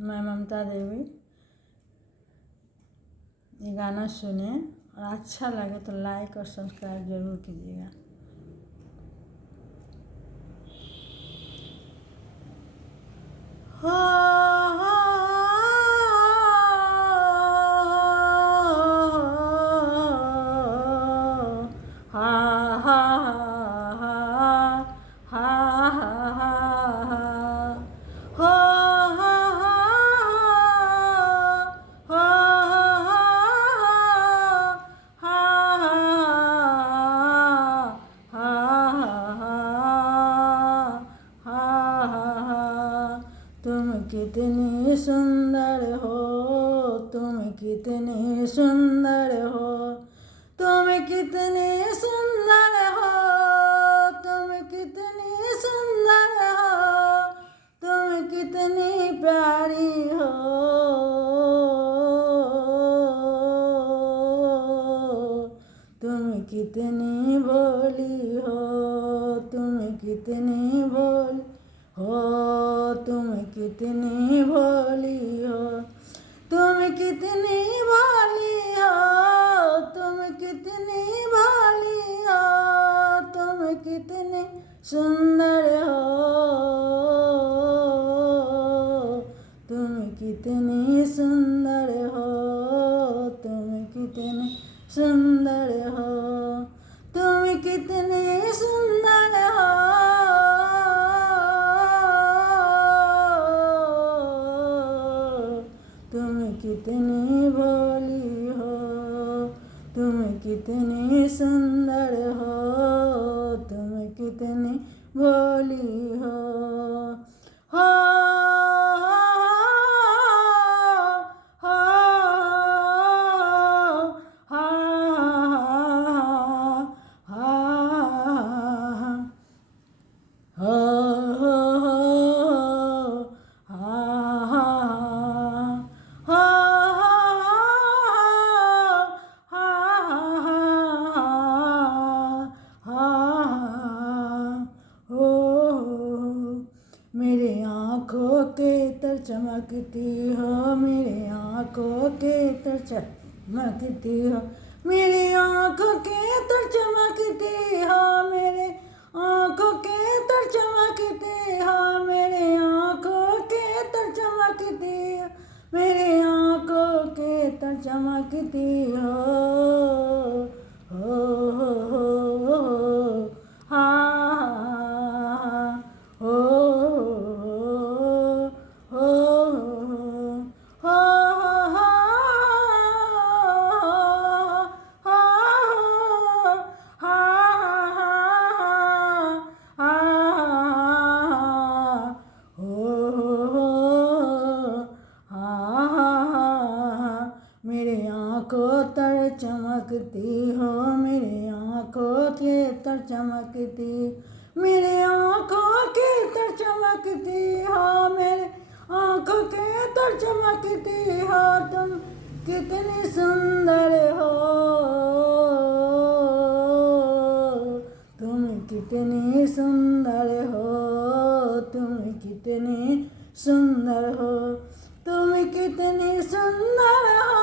मैं ममता देवी। ये गाना सुने और अच्छा लगे तो लाइक और सब्सक्राइब जरूर कीजिएगा। तुम कितनी सुंदर हो, तुम कितनी सुंदर हो, तुम कितनी सुंदर हो, तुम कितनी सुंदर हो, तुम कितनी प्यारी हो, तुम कितनी भोली हो, तुम कितनी भोली हो, तुम कितनी भोली हो, तुम कितनी भोली हो, तुम कितनी भोली हो, तुम कितनी सुंदर हो, तुम कितनी सुंदर हो, तुम कितनी सुंदर हो, तुम कितनी सुंदर हो, तुम कितनी भोली हो, तुम कितनी सुंदर हो, तुम कितनी भोली हो। मेरे आँखों के तर चमकती हो, मेरे आँखों के तर चमकती हो, मेरे आँखों के तर चमकती हो, मेरे आँखों के तर चमकती हो, मेरे आँखों के तर चमकती हो, मेरे आँखों के तर चमकती हो, मेरे आँखों तर चमकती हो, मेरे आँखों के तर चमकती, मेरे आँखों के तर चमकती हो, मेरे आँखों के तर चमकती हो, तुम कितनी सुंदर हो, तुम कितनी सुंदर हो, तुम कितनी सुंदर हो, तुम कितनी सुंदर हो,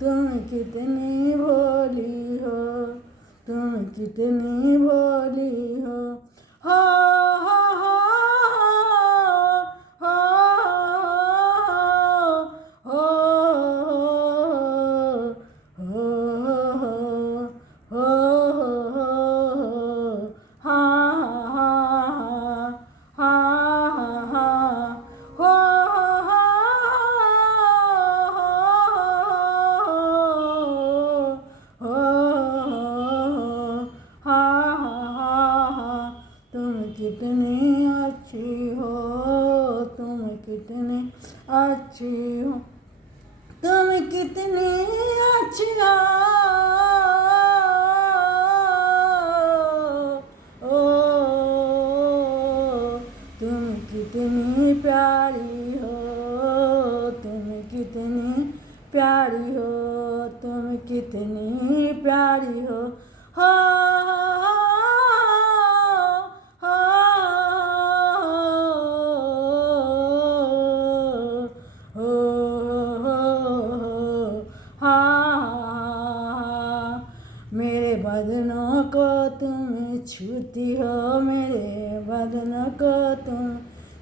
तुम कितनी भोली हो, तुम कितनी भोली हो, हो हो हो हो कितनी अच्छी हो, तुम कितनी अच्छी हो, तुम कितनी अच्छी हो, तुम कितनी प्यारी हो, तुम कितनी प्यारी हो, तुम कितनी प्यारी हो, हो छूती हो मेरे बदन को तुम,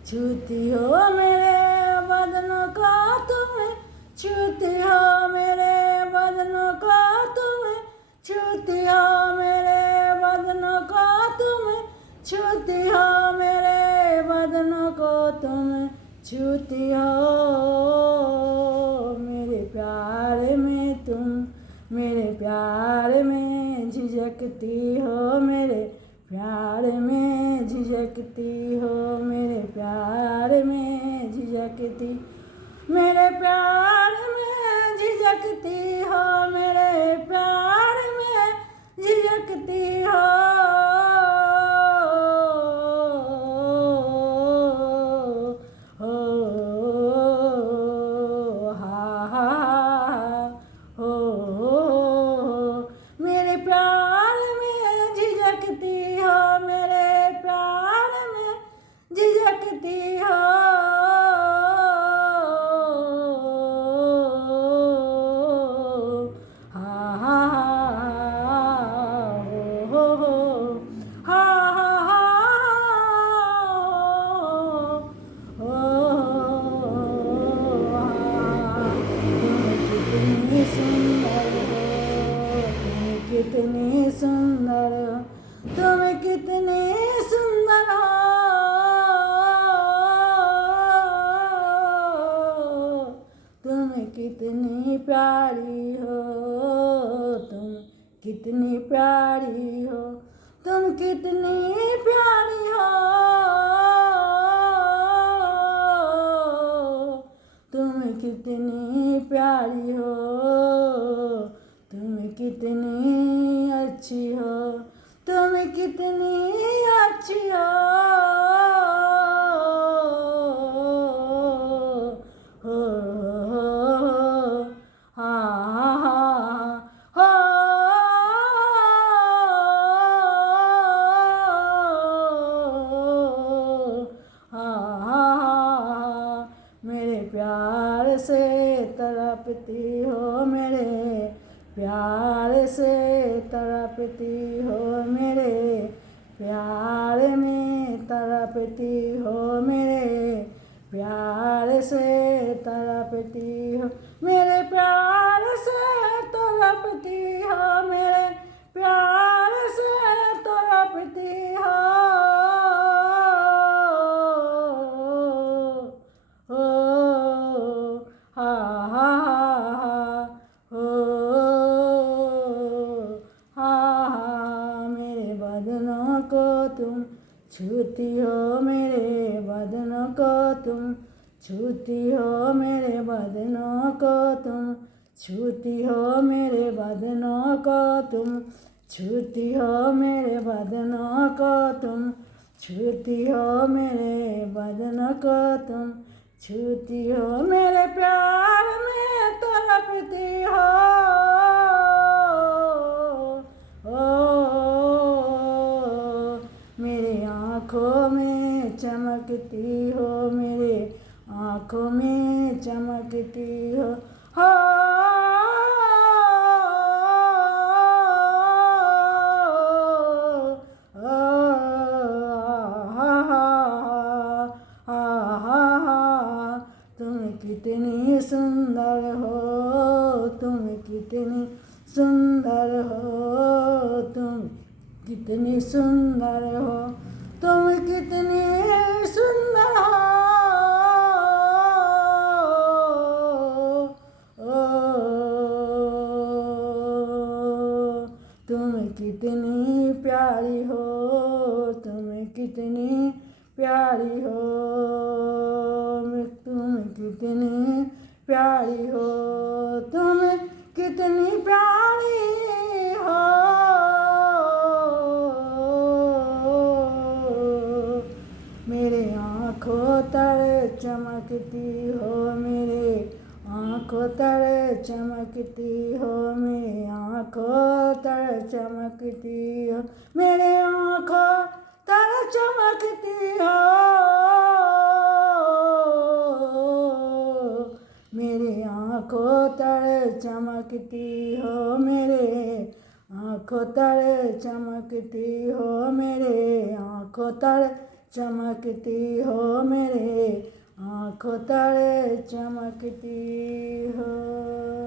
छूती हो मेरे बदन को तुम, छूती हो मेरे बदन को तुम, छूती हो मेरे बदन को तुम, छूती हो मेरे बदन को तुम, छूती हो मेरे प्यार में तुम, मेरे प्यार में झिझकती हो, मेरे प्यार में झिझकती हो, मेरे प्यार में झिझकती, मेरे प्यार में झिझकती हो, मेरे प्यार में झिझकती हो, मेरे प्यार में झिझकती हो, मेरे प्यार में झिझकती हो, कितनी सुंदर हो, तुम कितनी सुंदर हो, तुम कितनी प्यारी हो, तुम कितनी प्यारी हो, तुम कितनी प्यारी हो, तुम कितनी प्यारी हो, तुम कितनी अच्छी हो, तुम कितनी अच्छी हो, मेरे प्यार से तड़पती हो, मेरे प्यार से तड़पती हो, मेरे प्यार में तड़पती हो, मेरे प्यार से तड़पती हो, मेरे प्यार से तड़पती हो, मेरे प्यार से तड़पती हो, मेरे बदनों को तुम छूती हो, मेरे बदनों को तुम छूती हो, मेरे बदनों को तुम छूती हो, मेरे बदनों को तुम छूती हो, मेरे बदनों को तुम छूती हो, मेरे बदनों को तुम छूती हो, मेरे प्यार में तड़पती हो, मेरी आँखों में चमकती हो, मेरे आँखों में चमकती हो, तुम कितनी सुंदर हो, तुम कितनी सुंदर हो, तुम कितनी सुंदर हो, तुम कितनी सुंदर हो, तुम कितनी प्यारी हो, तुम कितनी प्यारी हो, तुम कितनी प्यारी हो, तुम कितनी प्यारी हो, मेरे आँखों तर चमकती हो, मेरे आँखों तर चमकती हो, मेरे आँखों तर चमकती हो, मेरे आँखों तर चमकती हो, मेरे आँखों तर चमकती हो, मेरे आँखों तले चमकती हो मेरे, आँखों तले चमकती हो मेरे, आँखों तले चमकती हो।